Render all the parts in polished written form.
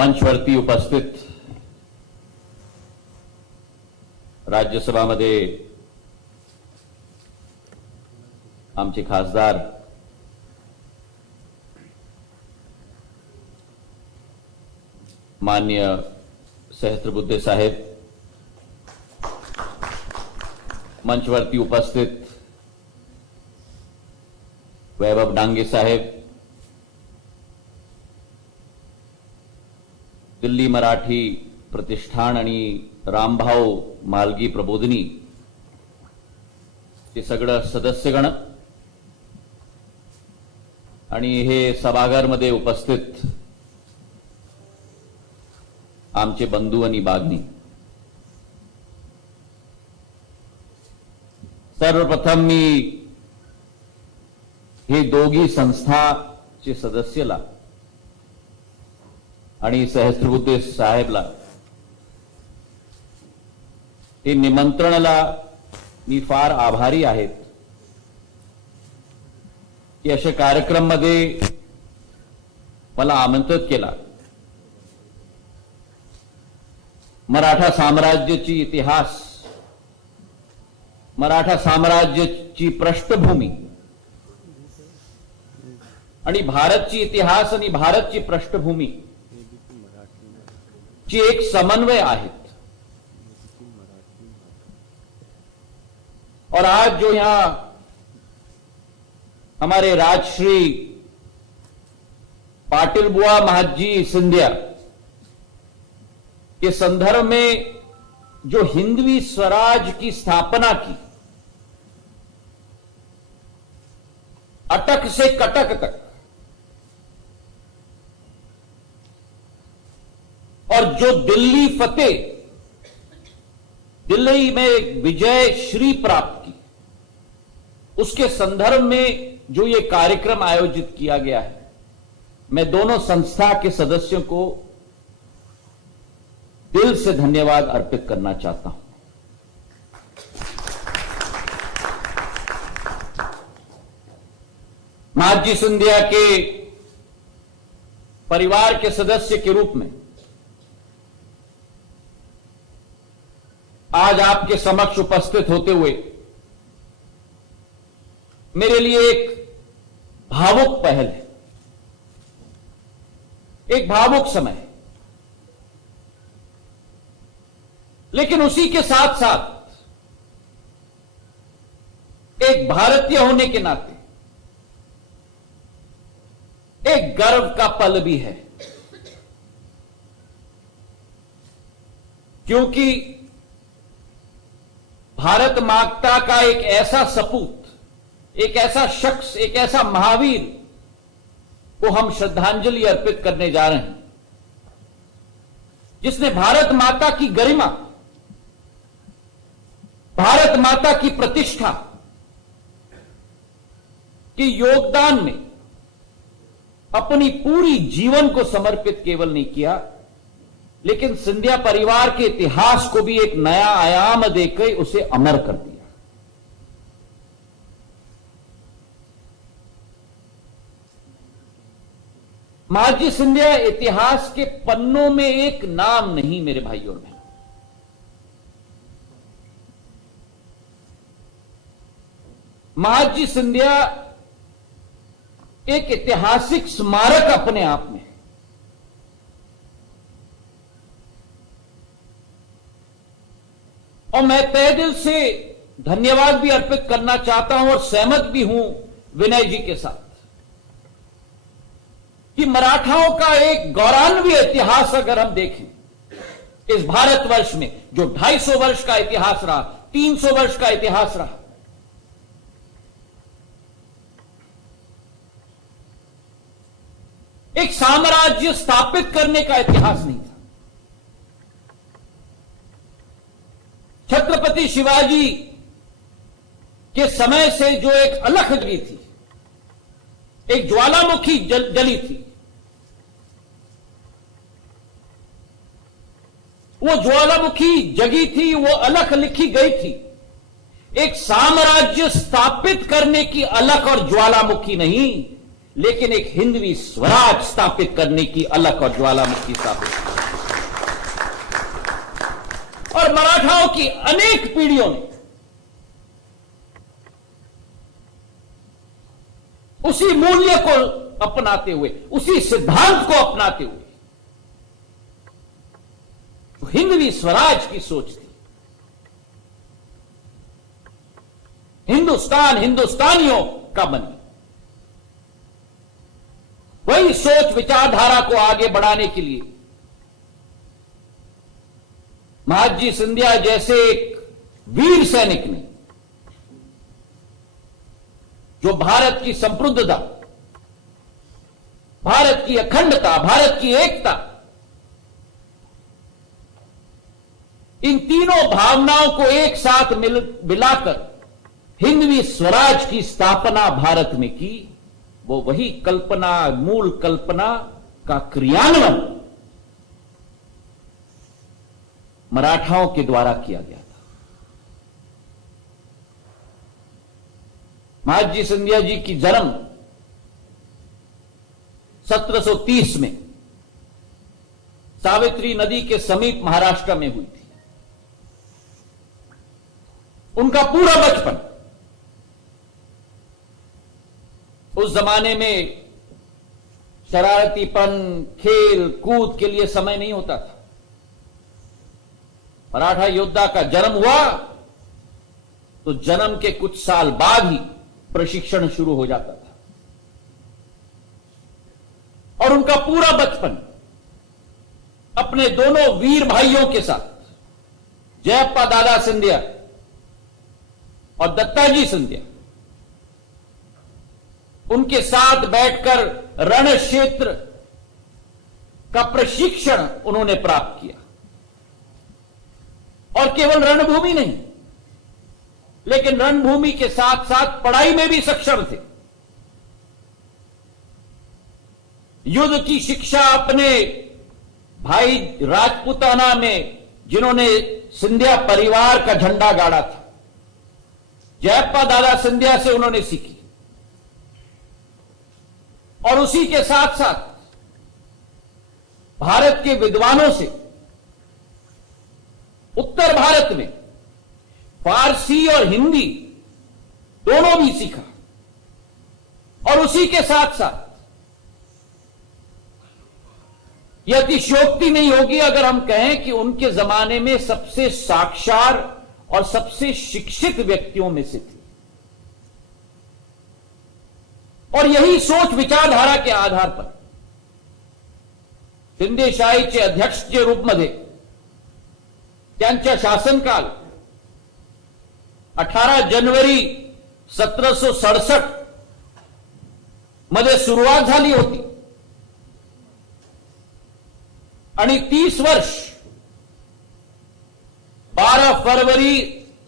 मंचवरती उपस्थित राज्यसभामध्ये आमचे खासदार माननीय सहस्त्रबुद्धे साहेब, मंचवरती उपस्थित वैभव डांगे साहेब, दिल्ली मराठी प्रतिष्ठान आणि रामभाऊ मालगी प्रबोधिनी ते सगळं सदस्यगण आणि हे सभागारमध्ये उपस्थित आमचे बंधू आणि बागनी, सर्वप्रथम मी हे दोघी संस्थाचे सदस्यला आणि सहस्त्रबुद्धे साहेबला हे निमंत्रणाला मी फार आभारी आहेत की अशा कार्यक्रममध्ये मला आमंत्रित केला. मराठा साम्राज्याची इतिहास, मराठा साम्राज्याची पृष्ठभूमी आणि भारतची इतिहास आणि भारतची पृष्ठभूमी ची एक समन्वय आहेत. और आज जो यहां हमारे राजश्री पाटिल बुआ महाजी सिंधिया के संदर्भ में जो हिंदवी स्वराज की स्थापना की, अटक से कटक तक, और जो दिल्ली फतेह, दिल्ली में विजय श्री प्राप्त की, उसके संदर्भ में जो ये कार्यक्रम आयोजित किया गया है, मैं दोनों संस्था के सदस्यों को दिल से धन्यवाद अर्पित करना चाहता हूं. महाजी सिंधिया के परिवार के सदस्य के रूप में आज आपके समक्ष उपस्थित होते हुए मेरे लिए एक भावुक पहल है, एक भावुक समय है. लेकिन उसी के साथ साथ एक भारतीय होने के नाते एक गर्व का पल भी है, क्योंकि भारत माता का एक ऐसा सपूत, एक ऐसा शख्स, एक ऐसा महावीर को हम श्रद्धांजलि अर्पित करने जा रहे हैं, जिसने भारत माता की गरिमा, भारत माता की प्रतिष्ठा के योगदान में अपनी पूरी जीवन को समर्पित केवल नहीं किया, लेकिन सिंधिया परिवार के इतिहास को भी एक नया आयाम देकर उसे अमर कर दिया. महाजी सिंधिया इतिहास के पन्नों में एक नाम नहीं मेरे भाइयों में, महाजी सिंधिया एक ऐतिहासिक स्मारक अपने आप में. और मैं तहे दिल से धन्यवाद भी अर्पित करना चाहता हूं और सहमत भी हूं विनय जी के साथ कि मराठाओं का एक गौरवान्वित इतिहास अगर हम देखें इस भारतवर्ष में, जो 250 वर्ष का इतिहास रहा, 300 वर्ष का इतिहास रहा, एक साम्राज्य स्थापित करने का इतिहास नहीं था. छत्रपति शिवाजी के समय से जो एक अलख जली थी, एक ज्वालामुखी जली थी, वो ज्वालामुखी जगी थी, वो अलख लिखी गई थी. एक साम्राज्य स्थापित करने की अलख और ज्वालामुखी नहीं, लेकिन एक हिंदवी स्वराज स्थापित करने की अलख और ज्वालामुखी स्थापित की। और मराठाओं की अनेक पीढ़ियों ने उसी मूल्य को अपनाते हुए, उसी सिद्धांत को अपनाते हुए तो हिंदवी स्वराज की सोच थी। हिंदुस्तान हिंदुस्तानियों का बने, वही सोच विचारधारा को आगे बढ़ाने के लिए महादजी सिंधिया जैसे एक वीर सैनिक ने, जो भारत की संप्रभुता, भारत की अखंडता, भारत की एकता, इन तीनों भावनाओं को एक साथ मिलाकर हिंदवी स्वराज की स्थापना भारत में की, वो वही कल्पना, मूल कल्पना का क्रियान्वयन मराठाओं के द्वारा किया गया था। महादजी सिंधिया जी की जन्म 1730 में सावित्री नदी के समीप महाराष्ट्र में हुई थी। उनका पूरा बचपन, उस जमाने में शरारतीपन, खेल कूद के लिए समय नहीं होता था। मराठा योद्धा का जन्म हुआ तो जन्म के कुछ साल बाद ही प्रशिक्षण शुरू हो जाता था। और उनका पूरा बचपन अपने दोनों वीर भाइयों के साथ, जयप्पा दादा सिंधिया और दत्ताजी सिंधिया, उनके साथ बैठकर रण क्षेत्र का प्रशिक्षण उन्होंने प्राप्त किया। और केवल रणभूमि नहीं, लेकिन रणभूमि के साथ साथ पढ़ाई में भी सक्षम थे। युद्ध की शिक्षा अपने भाई राजपूताना में, जिन्होंने सिंधिया परिवार का झंडा गाड़ा था, जयप्पा दादा सिंधिया से उन्होंने सीखी। और उसी के साथ साथ भारत के विद्वानों से उत्तर भारत में फारसी और हिंदी दोनों भी सीखा। और उसी के साथ साथ यह अतिशयोक्ति नहीं होगी अगर हम कहें कि उनके जमाने में सबसे साक्षर और सबसे शिक्षित व्यक्तियों में से थे। और यही सोच विचारधारा के आधार पर शिंदेशाहीचे अध्यक्ष के रूपमध्ये त्यांच्या शासनकाल 18 जानेवारी 1767 मध्ये सुरुवात झाली होती आणि 30 वर्ष 12 फरवरी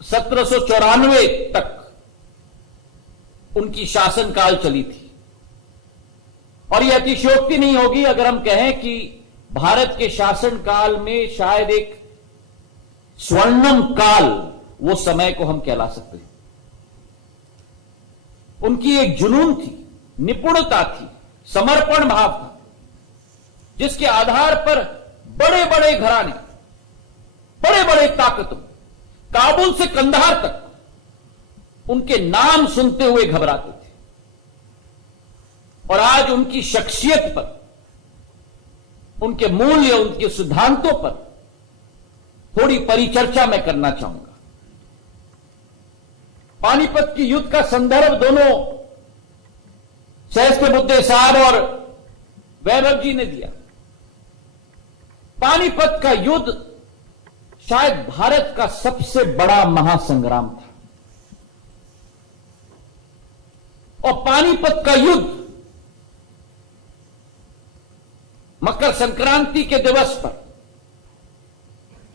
1794 तक उनकी शासनकाल चली थी। और यह अतिशयोक्ति नहीं होगी अगर हम कहें कि भारत के शासनकाल में शायद एक स्वर्णिम काल, वो समय को हम कहला सकते हैं। उनकी एक जुनून थी, निपुणता थी, समर्पण भाव था, जिसके आधार पर बड़े बड़े घराने, बड़े बड़े ताकतों, काबुल से कंधार तक उनके नाम सुनते हुए घबराते थे। और आज उनकी शख्सियत पर, उनके मूल्य, उनके सिद्धांतों पर थोड़ी परिचर्चा मैं करना चाहूंगा। पानीपत की युद्ध का संदर्भ दोनों सहस्त्र बुद्धे साहब और वैभव जी ने दिया। पानीपत का युद्ध शायद भारत का सबसे बड़ा महासंग्राम था। और पानीपत का युद्ध मकर संक्रांति के दिवस पर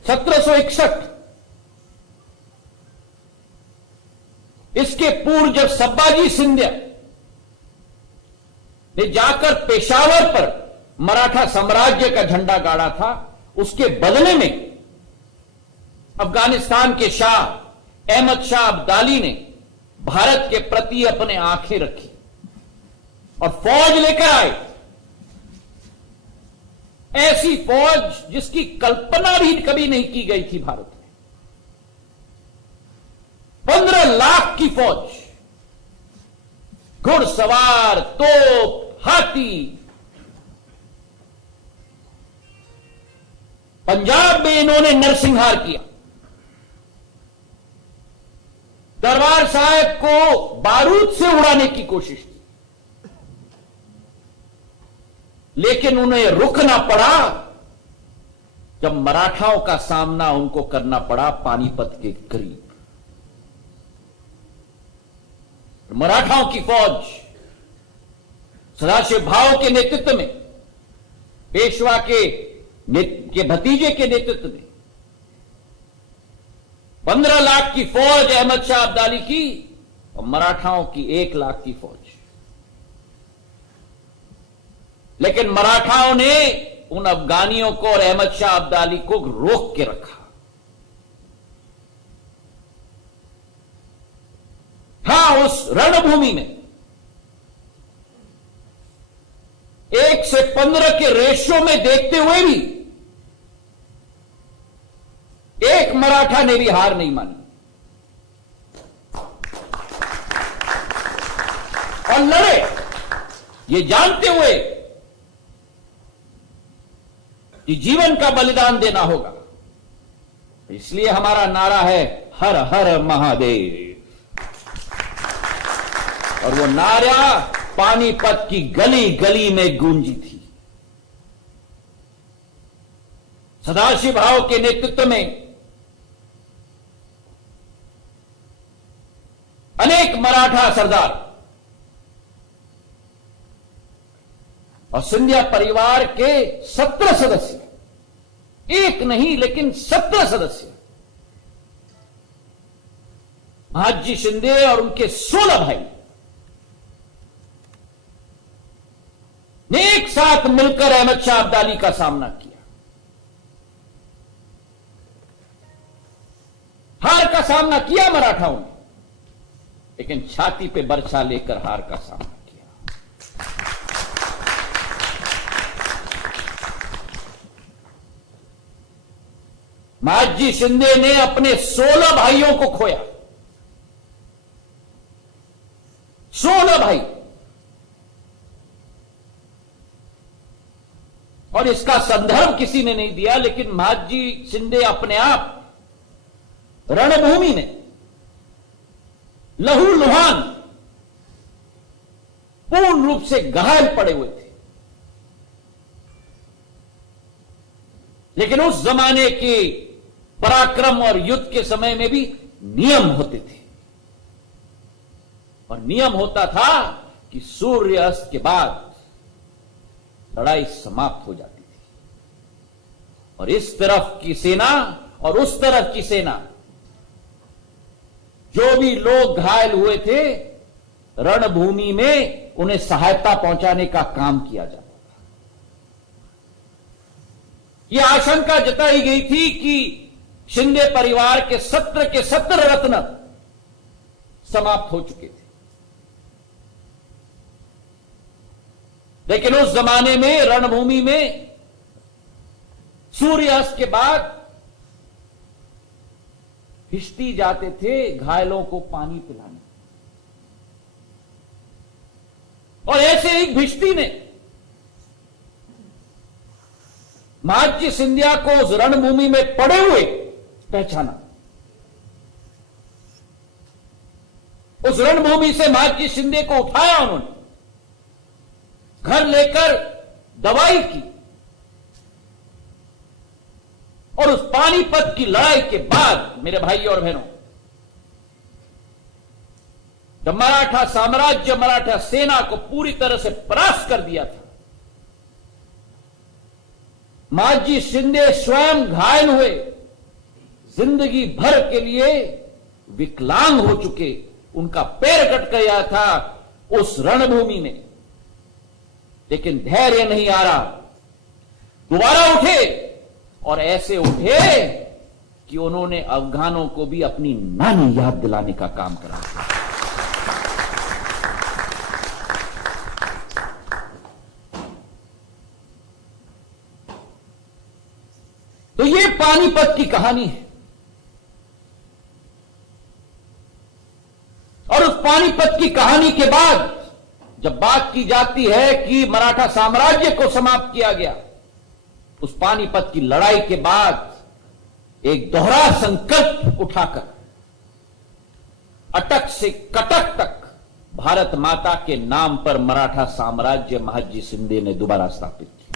1761, इसके पूर्व जब सब्बाजी सिंधिया ने जाकर पेशावर पर मराठा साम्राज्य का झंडा गाड़ा था, उसके बदले में अफगानिस्तान के शाह अहमद शाह अब्दाली ने भारत के प्रति अपने आंखें रखी और फौज लेकर आए, ऐसी फौज जिसकी कल्पना भी कभी नहीं की गई थी भारत में। 15 लाख की फौज, घुड़सवार, तोप, हाथी। पंजाब में इन्होंने नरसंहार किया। दरबार साहब को बारूद से उड़ाने की कोशिश की, लेकिन उन्हें रुकना पड़ा जब मराठाओं का सामना उनको करना पड़ा पानीपत के करीब। मराठाओं की फौज सदाशिव भाव के नेतृत्व में, पेशवा के भतीजे के नेतृत्व में 15 लाख की फौज अहमद शाह अब्दाली की, और मराठाओं की 1 लाख की फौज। लेकिन मराठाओं ने उन अफगानियों को और अहमद शाह अब्दाली को रोक के रखा। हां, उस रणभूमि में 1 से 15 के रेशियो में देखते हुए भी एक मराठा ने भी हार नहीं मानी और लड़े, ये जानते हुए कि जीवन का बलिदान देना होगा। इसलिए हमारा नारा है हर हर महादेव, और वो नारा पानीपत की गली गली में गूंजी थी। सदाशिव भाव के नेतृत्व में अनेक मराठा सरदार और सिंधिया परिवार के 17 सदस्य, एक नहीं लेकिन 17 सदस्य, महादजी शिंदे और उनके 16 भाई ने एक साथ मिलकर अहमद शाह अब्दाली का सामना किया। हार का सामना किया मराठाओं ने, लेकिन छाती पे बरछा लेकर हार का सामना किया। महादजी शिंदे ने अपने 16 भाइयों को खोया। 16 भाई, और इसका संदर्भ किसी ने नहीं दिया, लेकिन महादजी शिंदे अपने आप रणभूमि में लहूलुहान पूर्ण रूप से घायल पड़े हुए थे। लेकिन उस जमाने के पराक्रम और युद्ध के समय में भी नियम होते थे, और नियम होता था कि सूर्य अस्त के बाद लड़ाई समाप्त हो जाती थी, और इस तरफ की सेना और उस तरफ की सेना, जो भी लोग घायल हुए थे, रणभूमि में उन्हें सहायता पहुंचाने का काम किया जाता था। यह आशंका जताई गई थी कि शिंदे परिवार के 17 रत्न समाप्त हो चुके थे। लेकिन उस जमाने में रणभूमि में सूर्यास्त के बाद भिश्ती जाते थे घायलों को पानी पिलाने, और ऐसे ही भिश्ती ने महादजी सिंधिया को उस रणभूमि में पड़े हुए पहचाना। उस रणभूमि से महादजी शिंदे को उठाया, उन्होंने घर लेकर दवाई की, और उस पानीपत की लड़ाई के बाद मेरे भाई और बहनों, जब मराठा साम्राज्य मराठा सेना को पूरी तरह से परास्त कर दिया था, महादजी शिंदे स्वयं घायल हुए, जिंदगी भर के लिए विकलांग हो चुके, उनका पैर कट गया था उस रणभूमि में, लेकिन धैर्य नहीं आ रहा, दोबारा उठे, और ऐसे उठे कि उन्होंने अफगानों को भी अपनी नानी याद दिलाने का काम करा। पानीपत की कहानी है। और उस पानीपत की कहानी के बाद जब बात की जाती है कि मराठा साम्राज्य को समाप्त किया गया, उस पानीपत की लड़ाई के बाद एक दोहरा संकल्प उठाकर अटक से कटक तक भारत माता के नाम पर मराठा साम्राज्य महादजी शिंदे ने दोबारा स्थापित किया।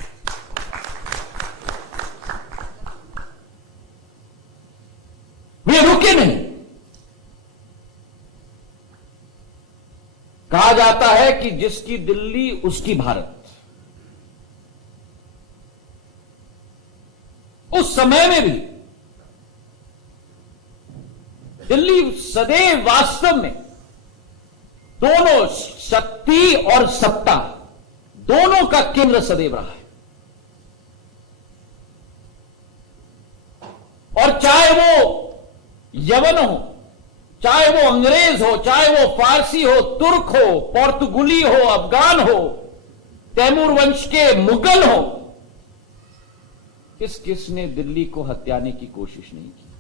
वे रुके नहीं। कहा जाता है कि जिसकी दिल्ली उसकी भारत। उस समय में भी दिल्ली सदैव वास्तव में दोनों शक्ति और सत्ता दोनों का केंद्र सदैव रहा है। और चाहे वो यवन हो, चाहे वो अंग्रेज हो, चाहे वो फारसी हो, तुर्क हो, पोर्तुगली हो, अफगान हो, तैमूर वंश के मुगल हो, किस ने दिल्ली को हत्याने की कोशिश नहीं की।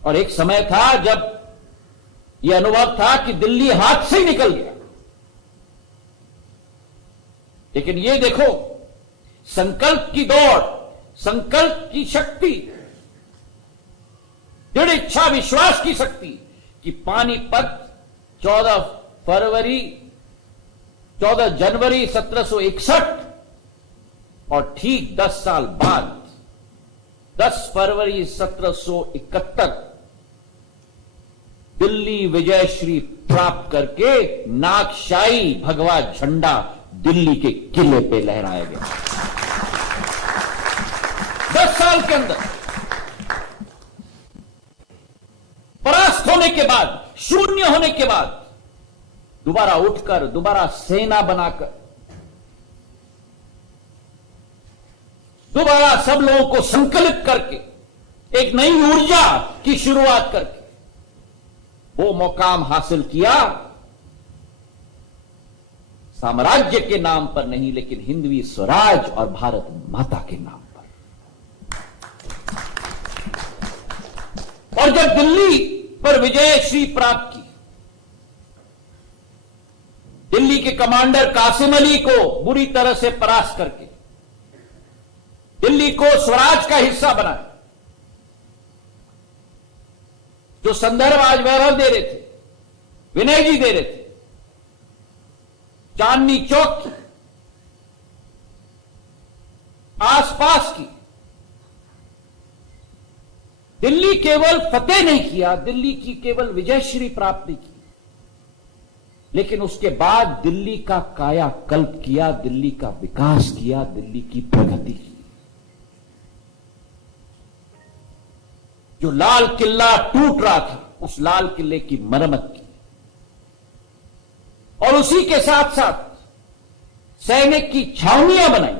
और एक समय था जब यह अनुभव था कि दिल्ली हाथ से ही निकल गया। लेकिन ये देखो, संकल्प की दौड़, संकल्प की शक्ति, दृढ़ इच्छा विश्वास की शक्ति कि पानीपत 14 जनवरी 1761 और ठीक 10 साल बाद 10 फरवरी 1771 दिल्ली विजयश्री प्राप्त करके नागशाही भगवा झंडा दिल्ली के किले पे लहराया गया। 10 साल के अंदर परास्त होने के बाद, शून्य होने के बाद दोबारा उठकर, दोबारा सेना बनाकर, दोबारा सब लोगों को संकलित करके एक नई ऊर्जा की शुरुआत करके वो मुकाम हासिल किया। साम्राज्य के नाम पर नहीं, लेकिन हिंदवी स्वराज और भारत माता के नाम पर। और जब दिल्ली पर विजयश्री प्राप्त की, दिल्ली के कमांडर कासिम अली को बुरी तरह से परास्त करके दिल्ली को स्वराज का हिस्सा बनाया, जो संदर्भ आज वैभव दे रहे थे, विनय जी दे रहे थे, चांदनी चौक की, आसपास की, दिल्ली केवल फतेह नहीं किया, दिल्ली की केवल विजयश्री प्राप्त नहीं की, लेकिन उसके बाद दिल्ली का कायाकल्प किया, दिल्ली का विकास किया, दिल्ली की प्रगति की। जो लाल किला टूट रहा था, उस लाल किले की मरम्मत की, और उसी के साथ साथ सैनिक की छावनियां बनाई।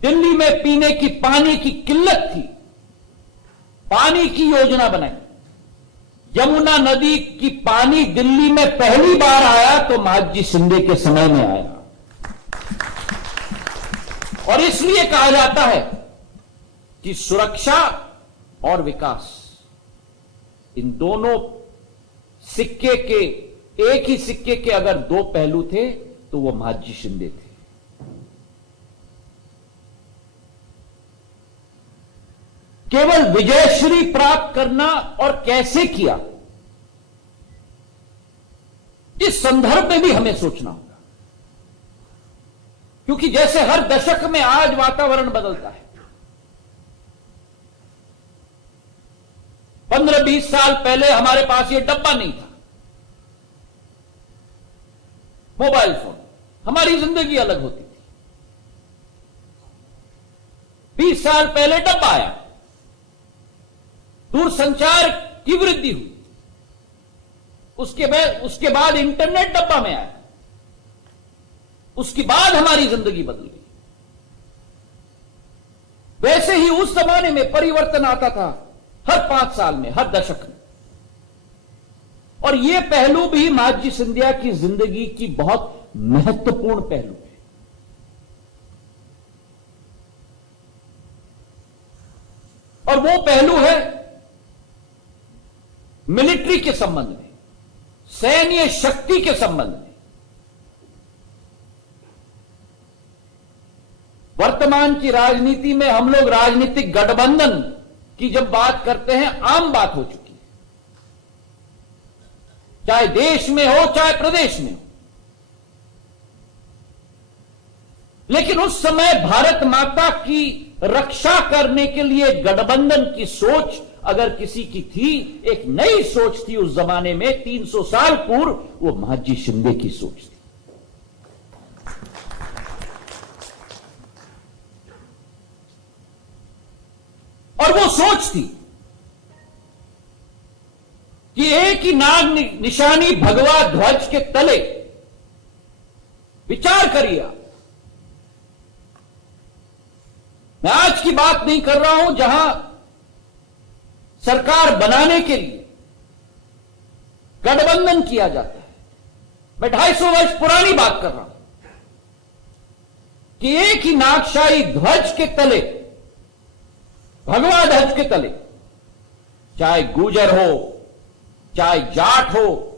दिल्ली में पीने की पानी की किल्लत थी, पानी की योजना बनाई। यमुना नदी की पानी दिल्ली में पहली बार आया तो महादजी शिंदे के समय में आया। और इसलिए कहा जाता है कि सुरक्षा और विकास, इन दोनों सिक्के के, एक ही सिक्के के अगर दो पहलू थे तो वो महादजी शिंदे थे। केवल विजयश्री प्राप्त करना और कैसे किया, इस संदर्भ में भी हमें सोचना होगा, क्योंकि जैसे हर दशक में आज वातावरण बदलता है। 15-20 साल पहले हमारे पास ये डब्बा नहीं था, मोबाइल फोन, हमारी जिंदगी अलग होती थी। 20 साल पहले डब्बा आया, दूरसंचार की वृद्धि हुई, उसके बाद इंटरनेट डब्बा में आया, उसके बाद हमारी जिंदगी बदल गई। वैसे ही उस जमाने में परिवर्तन आता था हर 5 साल में, हर दशक में। और यह पहलू भी महादजी सिंधिया की जिंदगी की बहुत महत्वपूर्ण पहलू है। वो पहलू है मिलिट्री के संबंध में, सैन्य शक्ति के संबंध में। वर्तमान की राजनीति में हम लोग राजनीतिक गठबंधन की जब बात करते हैं, आम बात हो चुकी है, चाहे देश में हो चाहे प्रदेश में हो। लेकिन उस समय भारत माता की रक्षा करने के लिए गठबंधन की सोच अगर किसी की थी, एक नई सोच थी उस जमाने में, 300 साल पूर्व, वो महाजी शिंदे की सोच थी। और वो सोच थी कि एक ही नाग निशानी भगवा ध्वज के तले, विचार करिए आप, मैं आज की बात नहीं कर रहा हूं जहां सरकार बनाने के लिए गठबंधन किया जाता है, मैं 250 वर्ष पुरानी बात कर रहा हूं कि एक ही नागशाही ध्वज के तले, भगवा ध्वज के तले, चाहे गुर्जर हो चाहे जाट हो,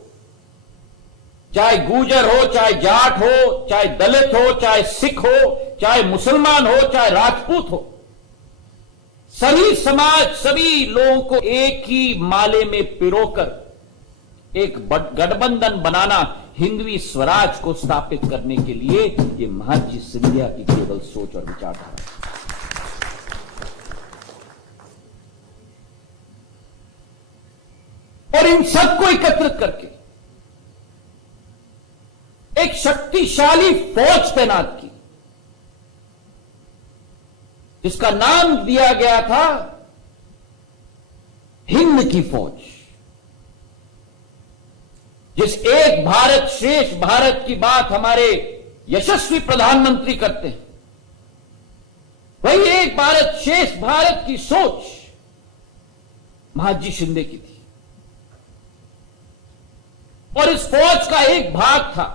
चाहे गुर्जर हो चाहे जाट हो, चाहे दलित हो चाहे सिख हो, चाहे मुसलमान हो चाहे राजपूत हो, सभी समाज, सभी लोगों को एक ही माले में पिरोकर एक गठबंधन बनाना, हिंदवी स्वराज को स्थापित करने के लिए, ये महाजी सिंधिया की केवल सोच और विचारधारा। और इन सबको एकत्रित करके एक शक्तिशाली फौज तैनात की, जिसका नाम दिया गया था हिंद की फौज। जिस एक भारत श्रेष्ठ भारत की बात हमारे यशस्वी प्रधानमंत्री करते हैं, वही एक भारत श्रेष्ठ भारत की सोच महाजी शिंदे की थी। और इस फौज का एक भाग था,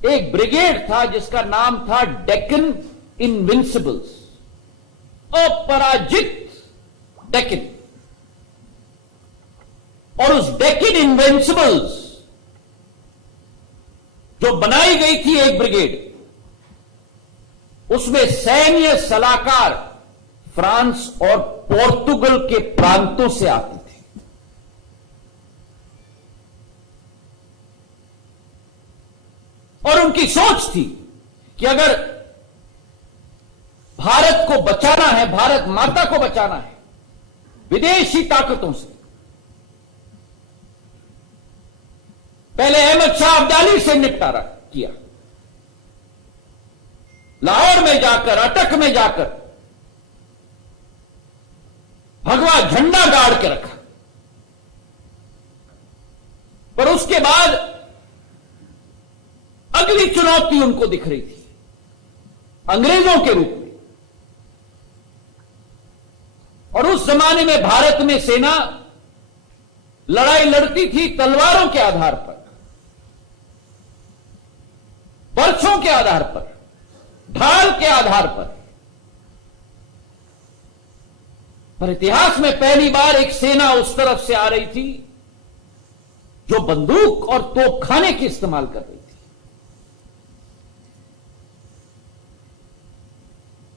एक ब्रिगेड था जिसका नाम था डेक्कन इनविंसिबल्स, अपराजित डेक्कन। और उस डेक्कन इनविंसिबल्स जो बनाई गई थी एक ब्रिगेड, उसमें सैन्य सलाहकार फ्रांस और पोर्तुगल के प्रांतों से आते थे। और उनकी सोच थी कि अगर भारत को बचाना है, भारत माता को बचाना है विदेशी ताकतों से, पहले अहमद शाह अब्दाली से निपटारा किया, लाहौर में जाकर, अटक में जाकर भगवा झंडा गाड़ के रखा। पर उसके बाद अगली चुनौती उनको दिख रही थी अंग्रेजों के रूप में। और उस जमाने में भारत में सेना लड़ाई लड़ती थी तलवारों के आधार पर, बर्छों के आधार पर, ढाल के आधार पर। पर इतिहास में पहली बार एक सेना उस तरफ से आ रही थी जो बंदूक और तोपखाने की इस्तेमाल कर रही थी।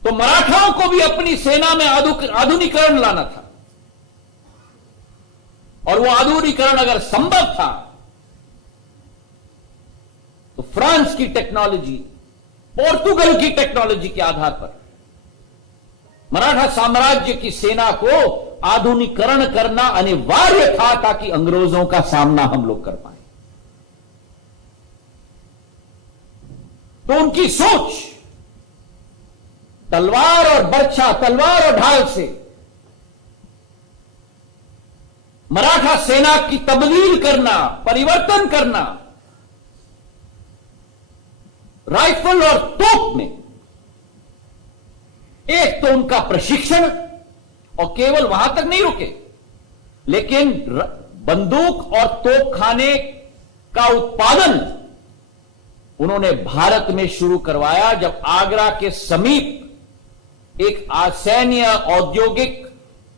तो मराठाओं को भी अपनी सेना में आधुनिकीकरण लाना था। और वो आधुनिकीकरण अगर संभव था तो फ्रांस की टेक्नोलॉजी, पोर्तुगल की टेक्नोलॉजी के आधार पर मराठा साम्राज्य की सेना को आधुनिकीकरण करना अनिवार्य था, ताकि अंग्रेजों का सामना हम लोग कर पाए। तो उनकी सोच तलवार और बर्छा, तलवार और ढाल से मराठा सेना की तब्दील करना, परिवर्तन करना, राइफल और तोप में। एक तो उनका प्रशिक्षण, और केवल वहां तक नहीं रुके, लेकिन बंदूक और तोपखाने का उत्पादन उन्होंने भारत में शुरू करवाया, जब आगरा के समीप एक सैन्य औद्योगिक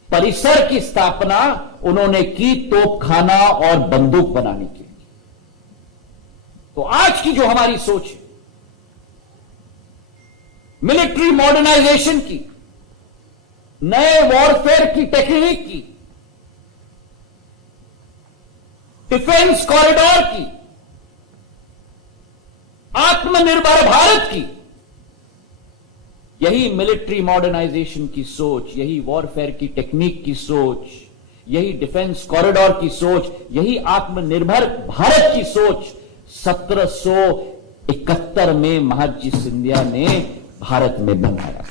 परिसर की स्थापना उन्होंने की तोपखाना और बंदूक बनाने के लिए। तो आज की जो हमारी सोच है मिलिट्री मॉडर्नाइजेशन की, नए वॉरफेयर की टेक्निक की, डिफेंस कॉरिडोर की, आत्मनिर्भर भारत की, यही मिलिट्री मॉडर्नाइजेशन की सोच, यही वॉरफेयर की टेक्निक की सोच, यही डिफेंस कॉरिडोर की सोच, यही आत्मनिर्भर भारत की सोच 1771 में महादजी सिंधिया ने भारत में बनाया।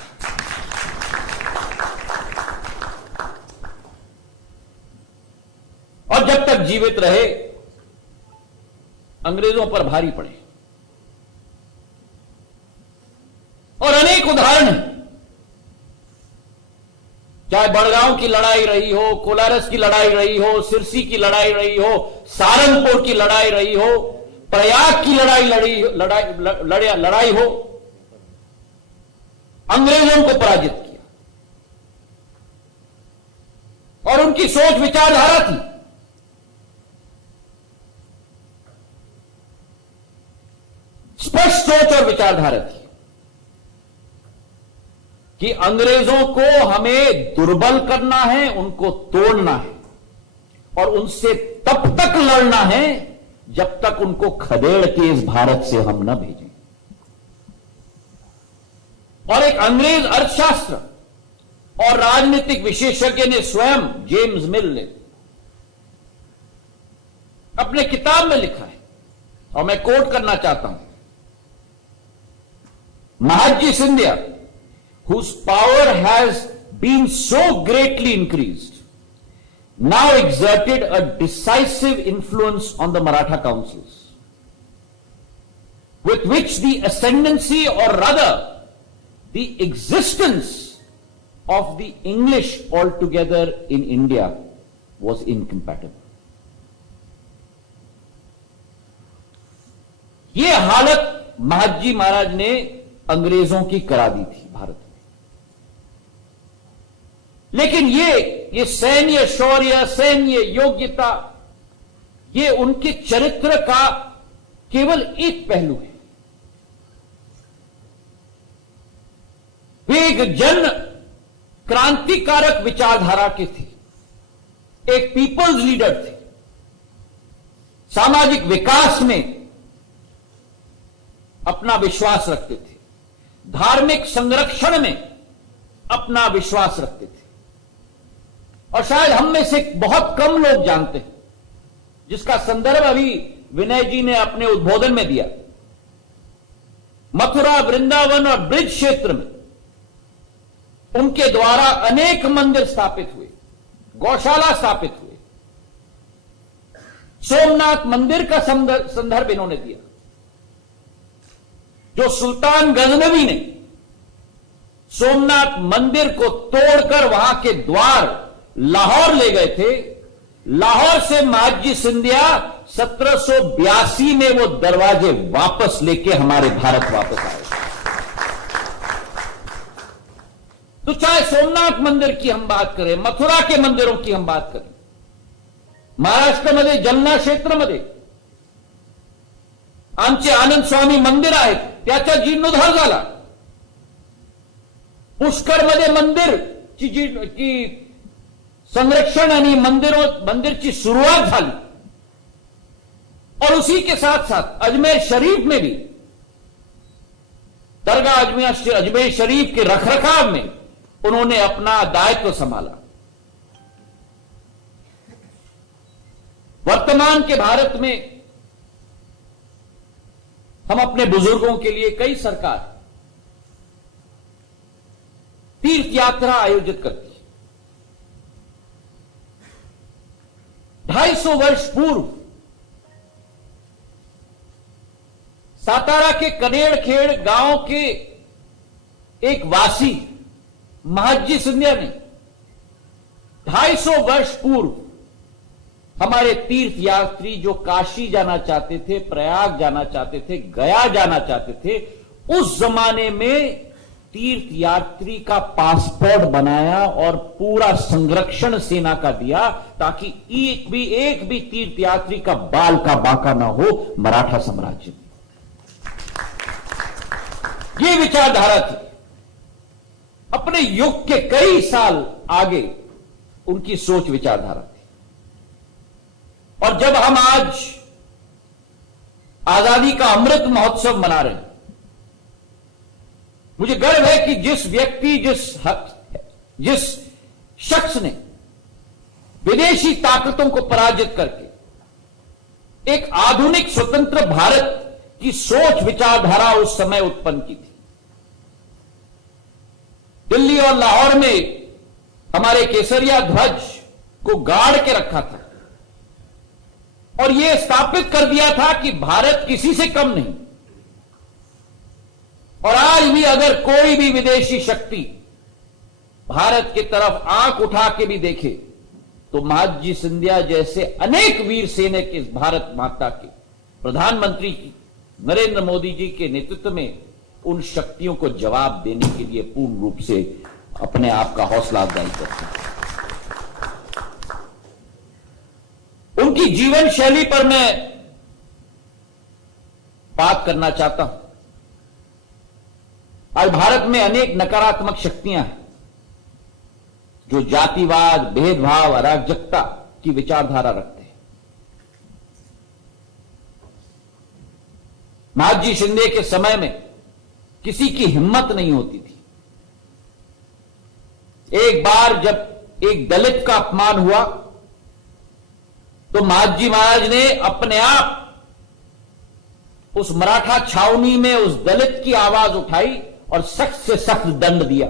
और जब तक जीवित रहे अंग्रेजों पर भारी पड़े। और अनेक उदाहरण हैं, चाहे बड़गांव की लड़ाई रही हो, कोलारस की लड़ाई रही हो, सिरसी की लड़ाई रही हो, सहारनपुर की लड़ाई रही हो, प्रयाग की लड़ाई हो, अंग्रेजों को पराजित किया। और उनकी सोच विचारधारा थी, स्पष्ट सोच और विचारधारा थी कि अंग्रेजों को हमें दुर्बल करना है, उनको तोड़ना है और उनसे तब तक लड़ना है जब तक उनको खदेड़ के इस भारत से हम न भेजें। और एक अंग्रेज अर्थशास्त्र और राजनीतिक विशेषज्ञ ने स्वयं, जेम्स मिल ने अपने किताब में लिखा है और मैं कोट करना चाहता हूं, Mahadji Scindia, whose power has been so greatly increased, now exerted a decisive influence on the Maratha councils, with which the ascendancy, or rather the existence of the English altogether in India was incompatible. यह हालत महादजी महाराज ने अंग्रेजों की करा दी थी भारत में। लेकिन ये सैन्य शौर्य, सैन्य योग्यता, ये उनके चरित्र का केवल एक पहलू है। वे एक जन क्रांतिकारक विचारधारा के थे, एक पीपल्स लीडर थे, सामाजिक विकास में अपना विश्वास रखते थे, धार्मिक संरक्षण में अपना विश्वास रखते थे। और शायद हम में से बहुत कम लोग जानते हैं, जिसका संदर्भ अभी विनय जी ने अपने उद्बोधन में दिया। मथुरा, वृंदावन और ब्रिज क्षेत्र में उनके द्वारा अनेक मंदिर स्थापित हुए, गौशाला स्थापित हुए। सोमनाथ मंदिर का संदर्भ इन्होंने दिया, जो सुल्तान गजनवी ने सोमनाथ मंदिर को तोड़कर वहां के द्वार लाहौर ले गए थे। लाहौर से महादजी सिंधिया 1782 में वो दरवाजे वापस लेके हमारे भारत वापस आए। तो चाहे सोमनाथ मंदिर की हम बात करें, मथुरा के मंदिरों की हम बात करें, महाराष्ट्रामध्ये जालना क्षेत्रामध्ये आमचे आनंद स्वामी मंदिर आहेत, त्याचा जीर्णोद्धार झाला। पुष्करमध्ये मंदिरची संरक्षण आणि मंदिरची सुरुवात झाली। और उसी के साथ साथ अजमेर शरीफ में भी, दरगाह अजमेर शरीफ के रखरखाव में उन्होंने अपना दायित्व संभाला। वर्तमान के भारत में हम अपने बुजुर्गों के लिए कई सरकार तीर्थ यात्रा आयोजित करती है। 250 वर्ष पूर्व सातारा के कनेड़खेड़ गांव के एक वासी महादजी सिंधिया ने 250 वर्ष पूर्व हमारे तीर्थ यात्री जो काशी जाना चाहते थे, प्रयाग जाना चाहते थे, गया जाना चाहते थे, उस जमाने में तीर्थ यात्री का पासपोर्ट बनाया और पूरा संरक्षण सेना का दिया, ताकि एक भी तीर्थ यात्री का बाल का बाका ना हो मराठा साम्राज्य में। यह विचारधारा थी। अपने युग के कई साल आगे उनकी सोच विचारधारा थी। और जब हम आज आजादी का अमृत महोत्सव मना रहे हैं, मुझे गर्व है कि जिस व्यक्ति, जिस शख्स ने विदेशी ताकतों को पराजित करके एक आधुनिक स्वतंत्र भारत की सोच विचारधारा उस समय उत्पन्न की थी। दिल्ली और लाहौर में हमारे केसरिया ध्वज को गाड़ के रखा था और यह स्थापित कर दिया था कि भारत किसी से कम नहीं। और आज भी अगर कोई भी विदेशी शक्ति भारत की तरफ आंख उठा के भी देखे, तो महादजी सिंधिया जैसे अनेक वीर सैनिक इस भारत माता के प्रधानमंत्री नरेंद्र मोदी जी के नेतृत्व में उन शक्तियों को जवाब देने के लिए पूर्ण रूप से अपने आप का हौसला अफजाई करते हैं। उनकी जीवन शैली पर मैं बात करना चाहता हूं। आज भारत में अनेक नकारात्मक शक्तियां हैं जो जातिवाद, भेदभाव, अराजकता की विचारधारा रखते हैं। महादजी शिंदे के समय में किसी की हिम्मत नहीं होती थी। एक बार जब एक दलित का अपमान हुआ तो महादजी महाराज ने अपने आप उस मराठा छावनी में उस दलित की आवाज उठाई और सख्त से सख्त दंड दिया।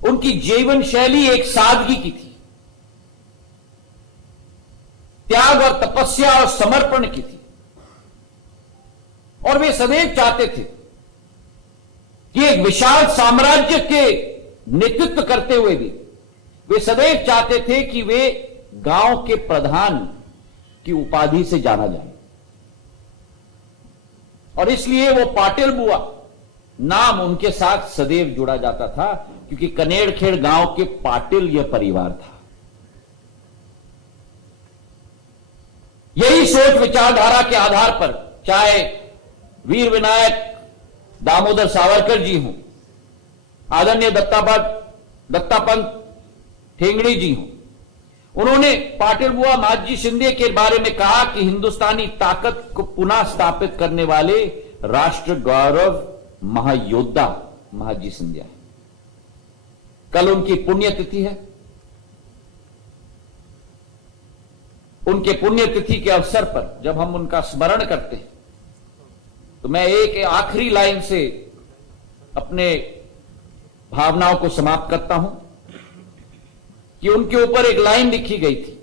उनकी जीवन शैली एक सादगी की थी, त्याग और तपस्या और समर्पण की थी। और वे सदैव चाहते थे कि एक विशाल साम्राज्य के नेतृत्व करते हुए भी वे सदैव चाहते थे कि वे गांव के प्रधान की उपाधि से जाना जाए। और इसलिए वो पाटिल बुआ नाम उनके साथ सदैव जुड़ा जाता था, क्योंकि कनेड़खेड़ गांव के पाटिल यह परिवार था। यही सोच विचारधारा के आधार पर चाहे वीर विनायक दामोदर सावरकर जी हों, आदरणीय दत्तापंत ठेंगड़ी जी हों, उन्होंने पाटिल बुआ महादजी शिंदे के बारे में कहा कि हिंदुस्तानी ताकत को पुनः स्थापित करने वाले राष्ट्र गौरव महायोद्धा महादजी सिंधिया है। कल उनकी पुण्यतिथि है। उनके पुण्यतिथि के अवसर पर जब हम उनका स्मरण करते हैं तो मैं एक आखिरी लाइन से अपने भावनाओं को समाप्त करता हूं कि उनके ऊपर एक लाइन लिखी गई थी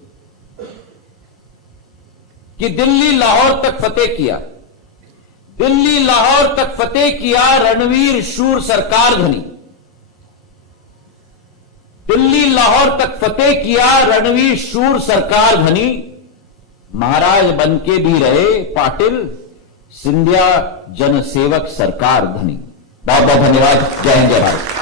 कि दिल्ली लाहौर तक फतेह किया, दिल्ली लाहौर तक फतेह किया रणवीर शूर सरकार धनी, दिल्ली लाहौर तक फतेह किया रणवीर शूर सरकार धनी, महाराज बनके भी रहे पाटिल सिंधिया जनसेवक सरकार धनी। बहुत बहुत धन्यवाद। जय हिंद, जय भारत।